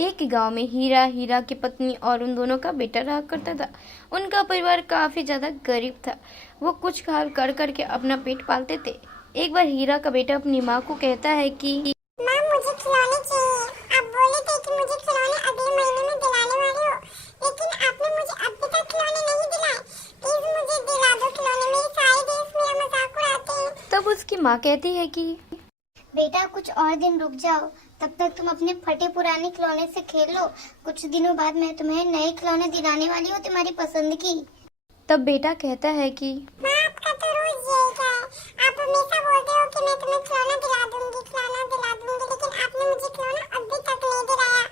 एक गांव में हीरा की पत्नी और उन दोनों का बेटा रहा करता था। उनका परिवार काफी ज्यादा गरीब था। वो कुछ काम कर करके अपना पेट पालते थे। एक बार हीरा का बेटा अपनी माँ को कहता है कि माँ, मुझे खिलौने चाहिए। आप बोले थे कि मुझे खिलौने अगले महीने में दिलाने वाले हो, लेकिन आपने मुझे अभी तक खिलौने नहीं दिलाए। प्लीज मुझे दिला दो खिलौने। मेरे सारे दोस्त मेरा मजाक उड़ाते हैं। तब उसकी माँ कहती है कि बेटा, कुछ और दिन रुक जाओ, तब तक तुम अपने फटे पुराने खिलौने से खेल लो। कुछ दिनों बाद मैं तुम्हें नए खिलौने दिलाने वाली हूँ, तुम्हारी पसंद की। तब बेटा कहता है कि माँ, आपका तो रोज यही का है। आप हमेशा बोलते हो कि मैं तुम्हें खिलौना दिला दूंगी, लेकिन आपने मुझे खिलौना अभी तक नहीं दिलाया।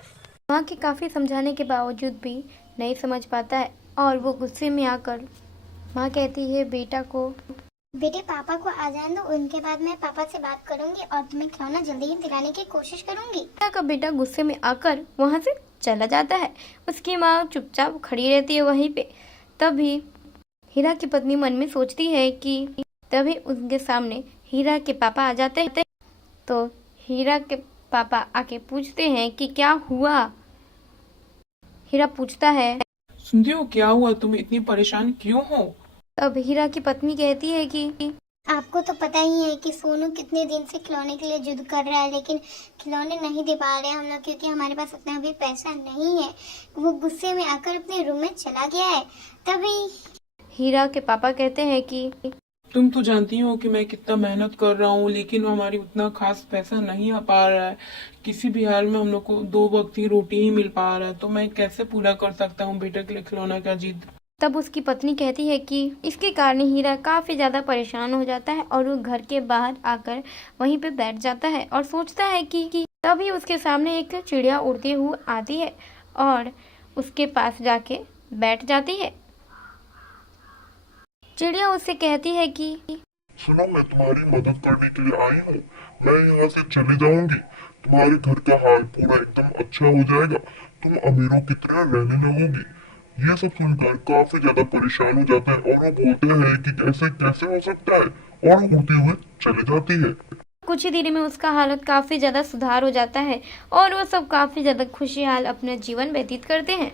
माँ के काफी समझाने के बावजूद भी नहीं समझ पाता है और वो गुस्से में आकर माँ कहती है बेटा को, बेटे, पापा को आ जाने दो, उनके बाद मैं पापा से बात करूंगी और तुम्हें खिलौना जल्दी ही दिलाने की कोशिश करूंगी। हीरा का बेटा गुस्से में आकर वहाँ से चला जाता है। उसकी माँ चुपचाप खड़ी रहती है वहीं पे। तभी हीरा की पत्नी मन में सोचती है कि तभी उनके सामने हीरा के पापा आ जाते हैं। तो हीरा के पापा आके पूछते हैं कि क्या हुआ। हीरा पूछता है। सुनते हो क्या हुआ? तुम इतनी परेशान क्यों हो? तब हीरा की पत्नी कहती है कि आपको तो पता ही है कि सोनू कितने दिन से खिलौने के लिए जिद कर रहा है, लेकिन खिलौने नहीं दे पा रहे हैं हम लोग, क्योंकि हमारे पास उतना भी पैसा नहीं है। वो गुस्से में आकर अपने रूम में चला गया है। तभी हीरा के पापा कहते हैं कि तुम तो जानती हो कि मैं कितना मेहनत कर रहा हूँ, लेकिन हमारी उतना खास पैसा नहीं आ पा रहा है। किसी भी हाल में हम लोग को 2 वक्त की रोटी ही मिल पा रहा है, तो मैं कैसे पूरा कर सकता हूँ बेटे के लिए खिलौना का जिद। तब उसकी पत्नी कहती है कि इसके कारण हीरा काफी ज्यादा परेशान हो जाता है और वो घर के बाहर आकर वहीं पे बैठ जाता है और सोचता है कि तभी उसके सामने एक चिड़िया उड़ती हुई आती है और उसके पास जाके बैठ जाती है। चिड़िया उससे कहती है कि सुनो, मैं तुम्हारी मदद करने के लिए आई हूँ। मैं यहाँ से चली जाऊंगी, तुम्हारे घर का हाल पूरा एकदम अच्छा हो जाएगा, तुम अमीरों की तरह रहने लगोगी। ये सब सुनकर काफी ज्यादा परेशान हो जाता है और वो बोलते हैं कि कैसे कैसे हो सकता है, और उड़ते हुए चले जाती है। कुछ ही देर में उसका हालत काफी ज्यादा सुधार हो जाता है और वो सब काफी ज्यादा खुशहाल अपना जीवन व्यतीत करते हैं।